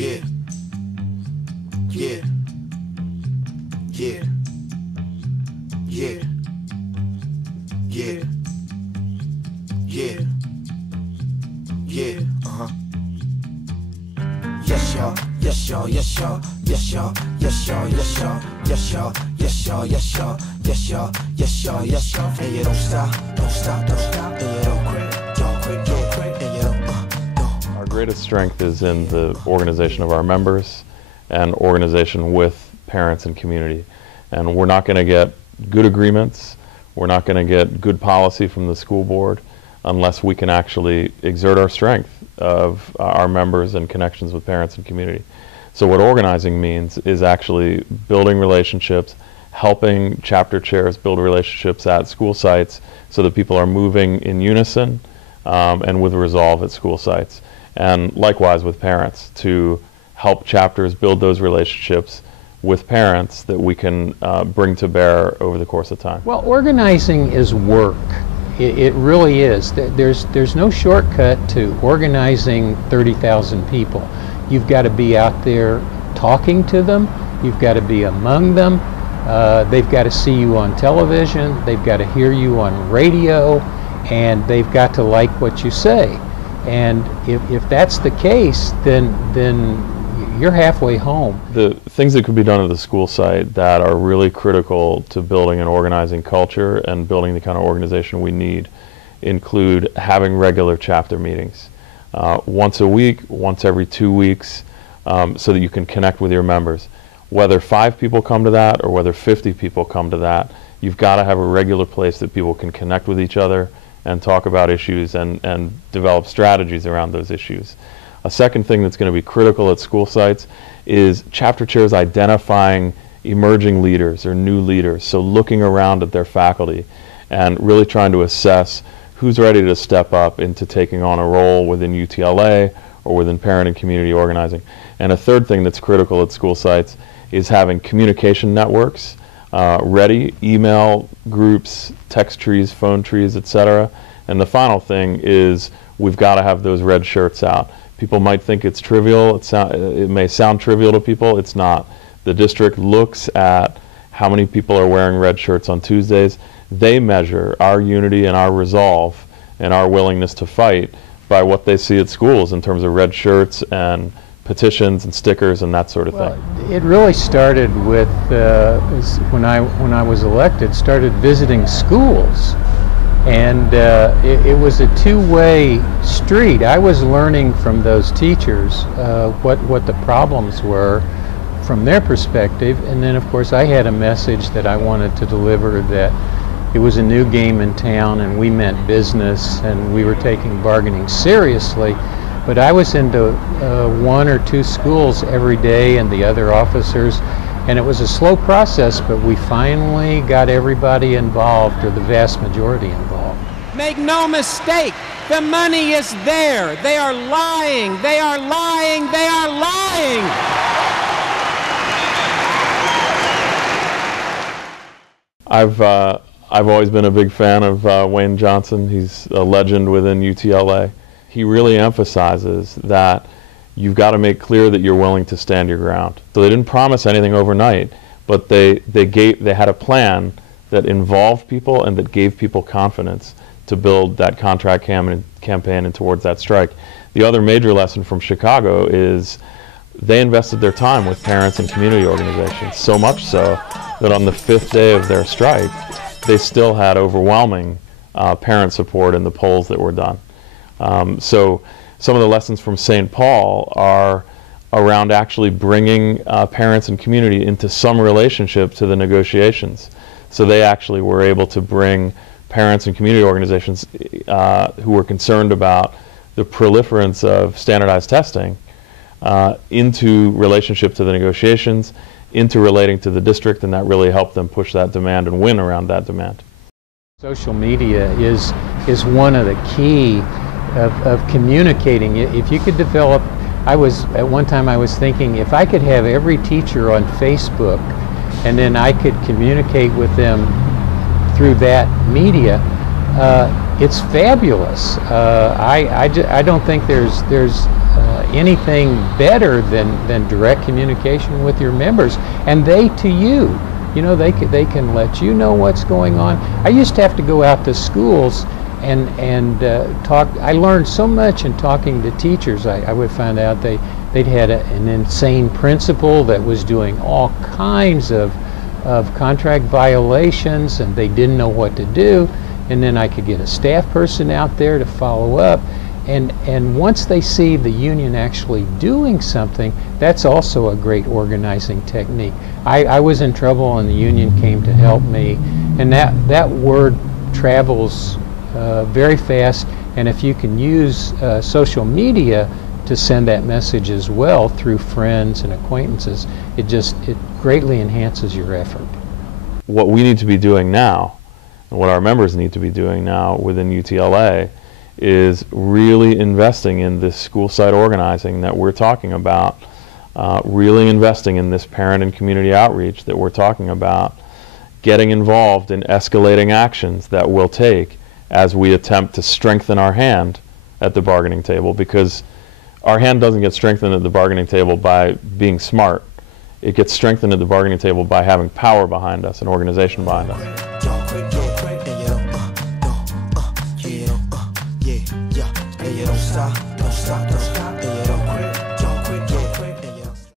Yeah. Yeah. Yeah. Yeah. Yeah. Yeah. Yeah. Yes, y'all. Yes, y'all. Yes, y'all. Yes, y'all. Yes, y'all. Yes, y'all. Yes, y'all. Yes, y'all. Yes, y'all. Yes, y'all. Yes, y'all. Yes, y'all. And you don't stop. Don't stop. Don't stop. And you don't quit. Don't quit. Don't quit. And you don't. Our greatest strength is in the organization of our members and organization with parents and community. And we're not going to get good agreements. We're not going to get good policy from the school board unless we can actually exert our strength of our members and connections with parents and community. So what organizing means is actually building relationships, helping chapter chairs build relationships at school sites so that people are moving in unison and with resolve at school sites. And likewise with parents, to help chapters build those relationships with parents that we can bring to bear over the course of time. Well, organizing is work. It really is. There's no shortcut to organizing 30,000 people. You've got to be out there talking to them. You've got to be among them. They've got to see you on television. They've got to hear you on radio. And they've got to like what you say. And if that's the case, then you're halfway home. The things that could be done at the school site that are really critical to building an organizing culture and building the kind of organization we need include having regular chapter meetings. Once a week, once every 2 weeks, so that you can connect with your members. Whether 5 people come to that or whether 50 people come to that, you've got to have a regular place that people can connect with each other and talk about issues and develop strategies around those issues. A second thing that's going to be critical at school sites is chapter chairs identifying emerging leaders or new leaders. So looking around at their faculty and really trying to assess who's ready to step up into taking on a role within UTLA or within parent and community organizing. And a third thing that's critical at school sites is having communication networks ready, email groups, text trees, phone trees, etc. And the final thing is we've got to have those red shirts out. People might think it's trivial. It may sound trivial to people. It's not. The district looks at how many people are wearing red shirts on Tuesdays. They measure our unity and our resolve and our willingness to fight by what they see at schools in terms of red shirts and petitions and stickers and that sort of thing. It really started with, when I was elected, started visiting schools. And it was a two-way street. I was learning from those teachers what the problems were from their perspective, and then of course I had a message that I wanted to deliver, that it was a new game in town and we meant business and we were taking bargaining seriously. But I was into 1 or 2 schools every day and the other officers, and it was a slow process, but we finally got everybody involved, or the vast majority involved. Make no mistake, the money is there. They are lying. They are lying. They are lying. I've always been a big fan of Wayne Johnson. He's a legend within UTLA. He really emphasizes that you've got to make clear that you're willing to stand your ground. So they didn't promise anything overnight, but they had a plan that involved people and that gave people confidence to build that contract campaign and towards that strike. The other major lesson from Chicago is they invested their time with parents and community organizations, so much so that on the 5th day of their strike, they still had overwhelming parent support in the polls that were done. So some of the lessons from St. Paul are around actually bringing parents and community into some relationship to the negotiations. So they actually were able to bring parents and community organizations who were concerned about the proliferance of standardized testing into relationship to the negotiations, into relating to the district, and that really helped them push that demand and win around that demand. Social media is one of the key of communicating. If you could develop, at one time I was thinking, if I could have every teacher on Facebook and then I could communicate with them through that media, it's fabulous. I don't think there's anything better than direct communication with your members, and they to you. You know, they can let you know what's going on. I used to have to go out to schools and talk. I learned so much in talking to teachers. I would find out they'd had an insane principal that was doing all kinds of contract violations, and they didn't know what to do. And then I could get a staff person out there to follow up. And once they see the union actually doing something, that's also a great organizing technique. I was in trouble and the union came to help me, and that word travels very fast, and if you can use social media to send that message as well through friends and acquaintances, it greatly enhances your effort. What we need to be doing now, and what our members need to be doing now within UTLA, is really investing in this school site organizing that we're talking about, really investing in this parent and community outreach that we're talking about, getting involved in escalating actions that we'll take as we attempt to strengthen our hand at the bargaining table, because our hand doesn't get strengthened at the bargaining table by being smart. It gets strengthened at the bargaining table by having power behind us, an organization behind us.